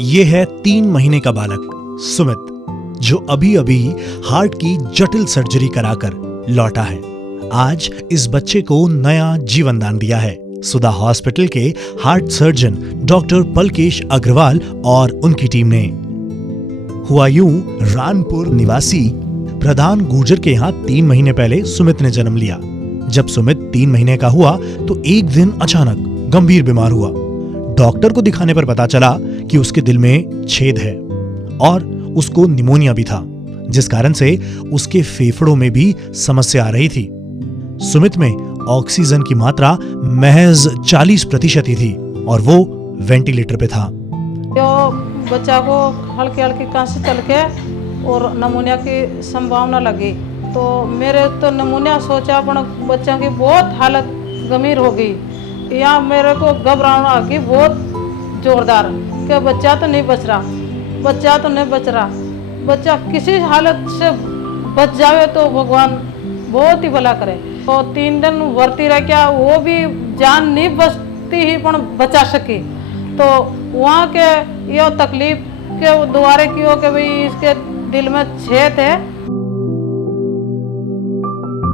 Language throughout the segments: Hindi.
ये है 3 महीने का बालक सुमित, जो अभी अभी हार्ट की जटिल सर्जरी कराकर लौटा है। आज इस बच्चे को नया जीवन दान दिया है सुधा हॉस्पिटल के हार्ट सर्जन डॉक्टर पलकेश अग्रवाल और उनकी टीम ने। हुआ यूं, रानपुर निवासी प्रधान गुर्जर के यहाँ 3 महीने पहले सुमित ने जन्म लिया। जब सुमित 3 महीने का हुआ तो एक दिन अचानक गंभीर बीमार हुआ। डॉक्टर को दिखाने पर पता चला कि उसके दिल में छेद है और उसको निमोनिया भी था, जिस कारण से उसके फेफड़ों में भी समस्या आ रही थी। सुमित में ऑक्सीजन की मात्रा महज 40% ही थी और वो वेंटिलेटर पे था। जो बच्चा को हल्के हल्के खांसी चल के और नमूनिया की संभावना लगी, तो मेरे तो नमूनिया सोचा पर बच्चा की बहुत हालत गंभीर हो गई। यहाँ मेरे को घबराहट आ गई बहुत जोरदार कि बच्चा तो नहीं बच रहा, बच्चा तो नहीं बच रहा। बच्चा किसी हालत से बच जावे तो भगवान बहुत ही भला करे। तो 3 दिन भर्ती रह गया, वो भी जान नहीं बचती ही पर बचा सकी। तो वहाँ के ये तकलीफ के दोबारे की हो कि भाई इसके दिल में छेद है।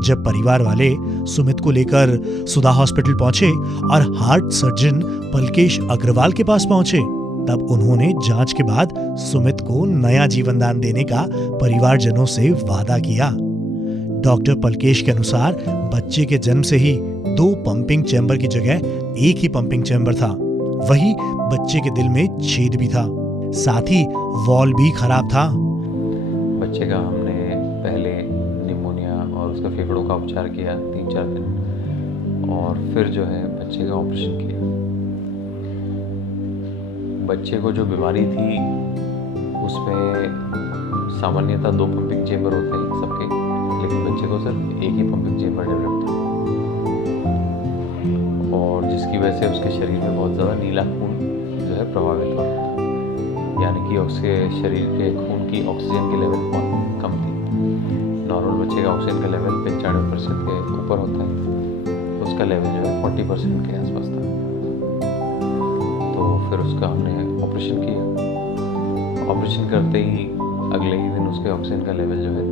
जब परिवार वाले सुमित को लेकर सुधा हॉस्पिटल पहुंचे और हार्ट सर्जन पलकेश अग्रवाल के पास पहुंचे, तब उन्होंने जांच के बाद सुमित को नया जीवन दान देने का परिवारजनों से वादा किया। डॉक्टर पलकेश के अनुसार बच्चे के जन्म से ही 2 पंपिंग चैम्बर की जगह एक ही पंपिंग चैम्बर था। वही बच्चे के दिल में छेद भी था, साथ ही वॉल भी खराब था। बच्चे का हमने पहले निमोनिया और उसका फेफड़ों का उपचार किया 3-4 दिन, और फिर जो है बच्चे का ऑपरेशन किया। बच्चे को जो बीमारी थी उसमें सामान्यतः 2 पंपिंग चेम्बर होते हैं सबके, लेकिन बच्चे को सिर्फ एक ही पंपिंग चेम्बर डेवलप था, और जिसकी वजह से उसके शरीर में बहुत ज़्यादा नीला खून जो है प्रभावित हो रहा था, यानी कि उसके शरीर के खून की ऑक्सीजन की लेवल बहुत कम थी। नॉर्मल बच्चे का ऑक्सीजन का लेवल 95% के ऊपर होता है, उसका लेवल जो है 40% के आसपास था। तो फिर उसका हमने ऑपरेशन किया। ऑपरेशन करते ही अगले ही दिन उसके ऑक्सीजन का लेवल जो है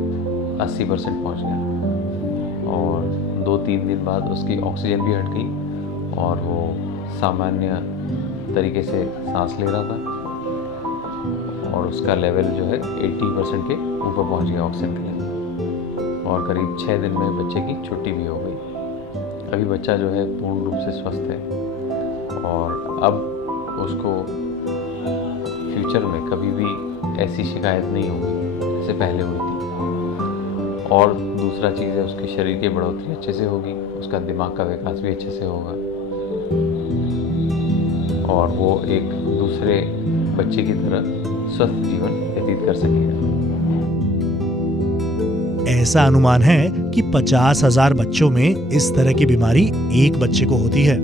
80% पहुँच गया, और 2-3 दिन बाद उसकी ऑक्सीजन भी हट गई और वो सामान्य तरीके से सांस ले रहा था, और उसका लेवल जो है 80% के ऊपर पहुंच गया ऑक्सीजन का लेवल, और करीब 6 दिन में बच्चे की छुट्टी भी हो गई। अभी बच्चा जो है पूर्ण रूप से स्वस्थ है, और अब उसको फ्यूचर में कभी भी ऐसी शिकायत नहीं होगी जैसे पहले हुई थी। और दूसरा चीज़ है, उसके शरीर की बढ़ोतरी अच्छे से होगी, उसका दिमाग का विकास भी अच्छे से होगा, और वो एक दूसरे बच्चे की तरह स्वस्थ जीवन व्यतीत कर सकेगा। ऐसा अनुमान है कि 50,000 बच्चों में इस तरह की बीमारी एक बच्चे को होती है।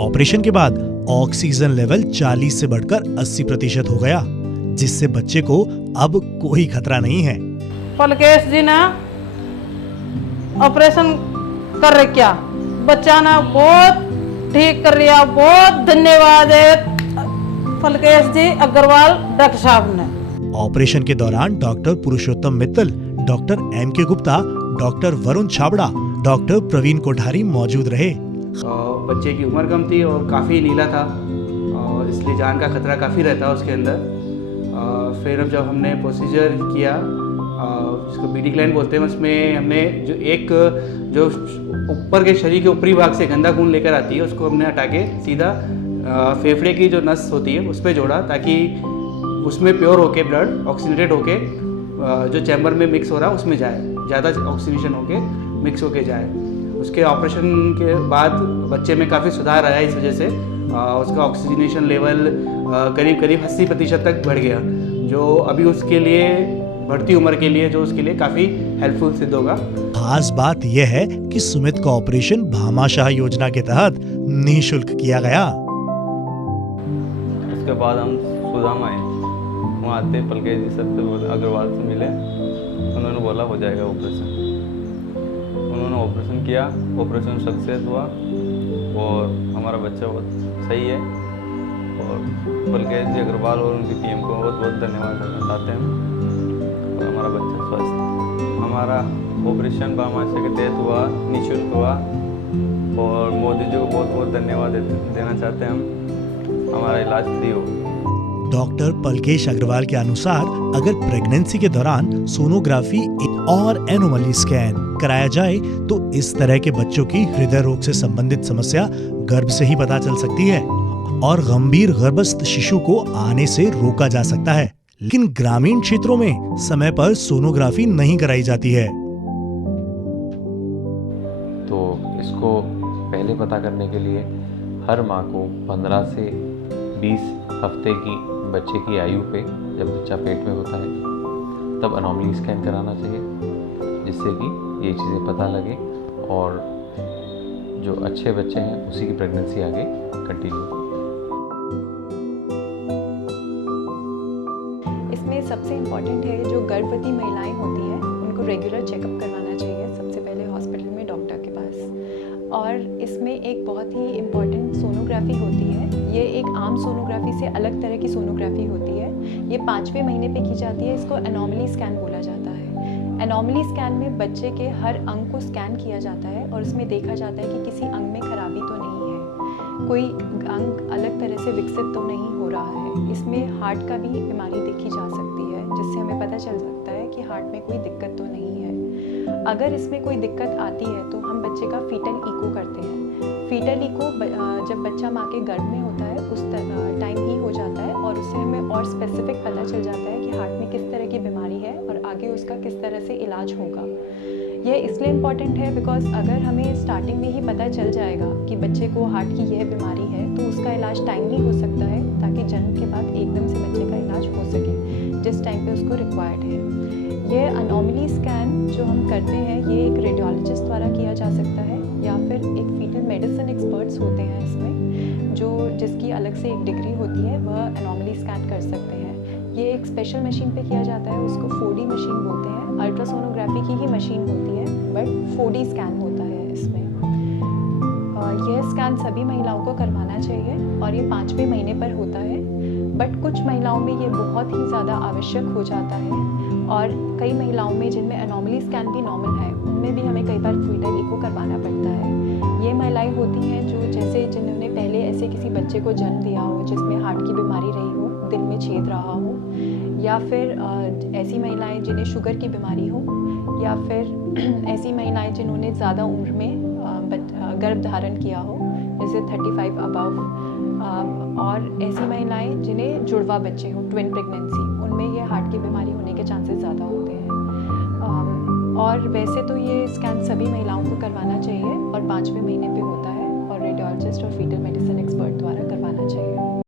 ऑपरेशन के बाद ऑक्सीजन लेवल 40 से बढ़कर 80% हो गया, जिससे बच्चे को अब कोई खतरा नहीं है। पलकेश जी ने ऑपरेशन कर रहे क्या, बच्चा ना बहुत ठीक कर लिया। बहुत धन्यवाद है पलकेश जी अग्रवाल डॉक्टर साहब ने। ऑपरेशन के दौरान doctor Purushottam Mittal, doctor M.K. Gupta, doctor Varun Chhabra, doctor Praveen Kothari मौजूद रहे। बच्चे की उम्र कम थी और काफ़ी नीला था, और इसलिए जान का खतरा काफ़ी रहता उसके अंदर। फिर अब जब हमने प्रोसीजर किया, जिसको बीडी क्लैन बोलते हैं, उसमें हमने जो ऊपर के शरीर के ऊपरी भाग से गंदा खून लेकर आती है, उसको हमने हटा के सीधा फेफड़े की जो नस होती है उस पर जोड़ा, ताकि उसमें प्योर होके ब्लड ऑक्सीजनेटेड होके जो चैम्बर में मिक्स हो रहा है उसमें जाए, ज़्यादा ऑक्सीजनेशन होके मिक्स होके जाए। उसके ऑपरेशन के बाद बच्चे में काफ़ी सुधार आया, इस वजह से उसका ऑक्सीजनेशन लेवल करीब 80% तक बढ़ गया, जो अभी उसके लिए बढ़ती उम्र के लिए जो उसके लिए काफ़ी हेल्पफुल सिद्ध होगा। खास बात यह है कि सुमित का ऑपरेशन भामाशाह योजना के तहत निःशुल्क किया गया। उसके बाद हम सुधा में आए, वहाँ आते पलकेश जी से अग्रवाल से मिले, उन्होंने बोला हो जाएगा ऑपरेशन। उन्होंने ऑपरेशन किया, ऑपरेशन सक्सेस हुआ और हमारा बच्चा बहुत सही है। और पलकेश जी अग्रवाल और उनकी टीम को बहुत बहुत धन्यवाद देना चाहते हैं। और हमारा बच्चा स्वस्थ, हमारा ऑपरेशन बामाशय के तहत हुआ, निःशुल्क हुआ, और मोदी जी को बहुत बहुत धन्यवाद देना चाहते हैं हम, हमारा इलाज फ्री हो। डॉक्टर पलकेश अग्रवाल के अनुसार अगर प्रेगनेंसी के दौरान सोनोग्राफी और एनोमली स्कैन कराया जाए तो इस तरह के बच्चों की हृदय रोग से संबंधित समस्या गर्भ से ही पता चल सकती है और गंभीर गर्भस्थ शिशु को आने से रोका जा सकता है। लेकिन ग्रामीण क्षेत्रों में समय पर सोनोग्राफी नहीं कराई जाती है। तो इसको पहले पता करने के लिए हर माँ को 15 से 20 हफ्ते की बच्चे की आयु पे, जब बच्चा पेट में होता है, तब एनोमली स्कैन कराना चाहिए, जिससे कि ये चीज़ें पता लगे और जो अच्छे बच्चे हैं उसी की प्रेगनेंसी आगे कंटिन्यू हो। इसमें सबसे इम्पॉर्टेंट है जो गर्भवती महिलाएं होती हैं उनको रेगुलर चेकअप करवाना चाहिए सबसे पहले हॉस्पिटल में डॉक्टर के पास। और इसमें एक बहुत ही इम्पॉर्टेंट सोनोग्राफी होती है। ये एक आम सोनोग्राफी से अलग तरह की सोनोग्राफी होती है। ये 5वें महीने पे की जाती है। इसको एनोमली स्कैन बोला जाता है। एनोमली स्कैन में बच्चे के हर अंग को स्कैन किया जाता है और उसमें देखा जाता है कि किसी अंग में खराबी तो नहीं है, कोई अंग अलग तरह से विकसित तो नहीं हो रहा है। इसमें हार्ट का भी बीमारी देखी जा सकती है, जिससे हमें पता चल सकता है कि हार्ट में कोई दिक्कत तो नहीं है। अगर इसमें कोई दिक्कत आती है तो हम बच्चे का फीटल इको करते हैं। फीटल इको जब बच्चा माँ के गर्भ में होता है उस टाइम ही हो जाता है और उससे हमें और स्पेसिफिक पता चल जाता है कि हार्ट में किस तरह की बीमारी है और आगे उसका किस तरह से इलाज होगा। ये इसलिए इम्पॉर्टेंट है बिकॉज अगर हमें स्टार्टिंग में ही पता चल जाएगा कि बच्चे को हार्ट की यह बीमारी है तो उसका इलाज टाइमली हो सकता है, ताकि जन्म के बाद एकदम से बच्चे का इलाज हो सके जिस टाइम पे उसको रिक्वायर्ड है। ये एनोमली स्कैन जो हम करते हैं ये एक रेडियोलॉजिस्ट द्वारा किया जा सकता है या फिर एक फीटल मेडिसिन एक्सपर्ट्स होते हैं इसमें, जो जिसकी अलग से एक डिग्री होती है, वह एनोमली स्कैन कर सकते हैं। ये एक स्पेशल मशीन पे किया जाता है, उसको 4D मशीन बोलते हैं। अल्ट्रासोनोग्राफी की ही मशीन होती है बट 4D स्कैन होता है इसमें। यह स्कैन सभी महिलाओं को करवाना चाहिए और ये 5वें महीने पर होता है। बट कुछ महिलाओं में ये बहुत ही ज़्यादा आवश्यक हो जाता है और कई महिलाओं में जिनमें एनोमली स्कैन भी नॉर्मल है उनमें भी हमें कई बार फीटल इको करवाना पड़ता है। ये महिलाएं होती हैं जो जैसे जिन्होंने पहले ऐसे किसी बच्चे को जन्म दिया हो जिसमें हार्ट की बीमारी रही हो, दिल में छेद रहा हो, या फिर ऐसी महिलाएं जिन्हें शुगर की बीमारी हो, या फिर ऐसी महिलाएं जिन्होंने ज़्यादा उम्र में गर्भ धारण किया हो जैसे 35 अबव, और ऐसी महिलाएं जिन्हें जुड़वा बच्चे हो, ट्विन प्रेगनेंसी, उनमें ये हार्ट की बीमारी होने के चांसेस ज़्यादा होते हैं। और वैसे तो ये स्कैन सभी महिलाओं को करवाना चाहिए और 5वें महीने पे होता है और रेडियोलॉजिस्ट और फीटल मेडिसिन एक्सपर्ट द्वारा करवाना चाहिए।